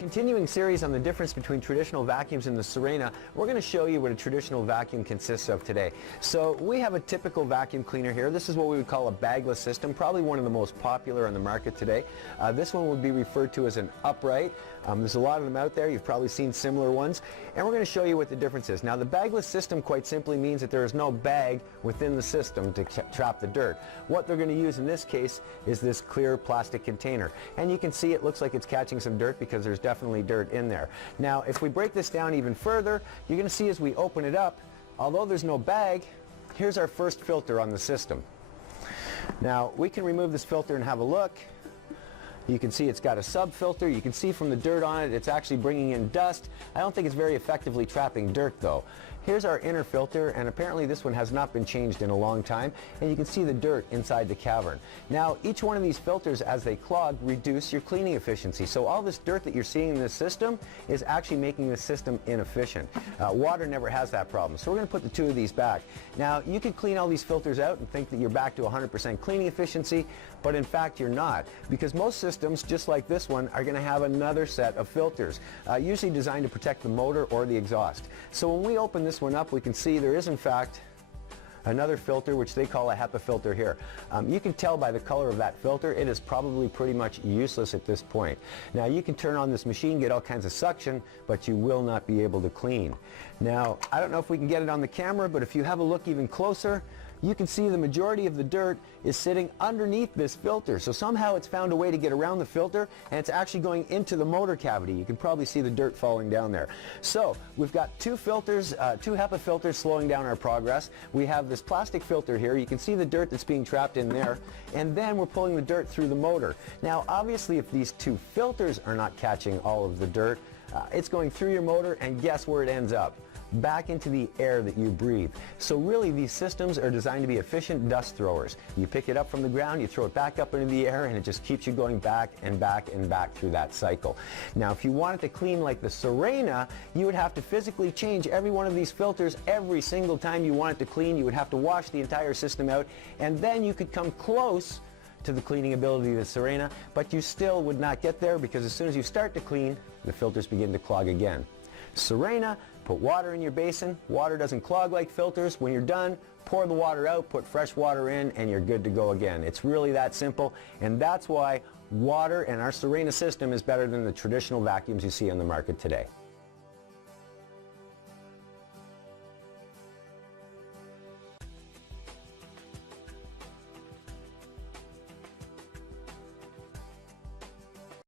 Continuing series on the difference between traditional vacuums and the Serena, we're going to show you what a traditional vacuum consists of today. So we have a typical vacuum cleaner here. This is what we would call a bagless system, probably one of the most popular on the market today. This one would be referred to as an upright. There's a lot of them out there. You've probably seen similar ones. And we're going to show you what the difference is. Now, the bagless system quite simply means that there is no bag within the system to trap the dirt. What they're going to use in this case is this clear plastic container. And you can see it looks like it's catching some dirt because there's definitely dirt in there. Now, if we break this down even further, you're going to see as we open it up, although there's no bag, here's our first filter on the system. Now, we can remove this filter and have a look. You can see it's got a sub-filter. You can see from the dirt on it, it's actually bringing in dust. I don't think it's very effectively trapping dirt, though. Here's our inner filter, and apparently this one has not been changed in a long time, and you can see the dirt inside the cavern. Now, each one of these filters, as they clog, reduce your cleaning efficiency. So all this dirt that you're seeing in this system is actually making the system inefficient. Water never has that problem. So we're going to put the two of these back. Now, you could clean all these filters out and think that you're back to 100% cleaning efficiency, but in fact you're not, because most systems, just like this one, are going to have another set of filters, usually designed to protect the motor or the exhaust. So when we open this one up, we can see there is in fact another filter, which they call a HEPA filter here. You can tell by the color of that filter, it is probably pretty much useless at this point. Now, you can turn on this machine, get all kinds of suction, but you will not be able to clean. Now, I don't know if we can get it on the camera, but if you have a look even closer, you can see the majority of the dirt is sitting underneath this filter. So somehow it's found a way to get around the filter, and it's actually going into the motor cavity. You can probably see the dirt falling down there. So we've got two filters, two HEPA filters slowing down our progress. We have this plastic filter here. You can see the dirt that's being trapped in there, and then we're pulling the dirt through the motor. Now, obviously, if these two filters are not catching all of the dirt, it's going through your motor, and guess where it ends up? Back into the air that you breathe. So really, these systems are designed to be efficient dust throwers. You pick it up from the ground, you throw it back up into the air, and it just keeps you going back and back and back through that cycle. Now, if you wanted to clean like the Serena, you would have to physically change every one of these filters every single time you want it to clean. You would have to wash the entire system out, and then you could come close to the cleaning ability of the Serena, but you still would not get there, because as soon as you start to clean, the filters begin to clog again. Serena, put water in your basin. Water doesn't clog like filters. When you're done, pour the water out, put fresh water in, and you're good to go again. It's really that simple, and that's why water and our Serena system is better than the traditional vacuums you see on the market today.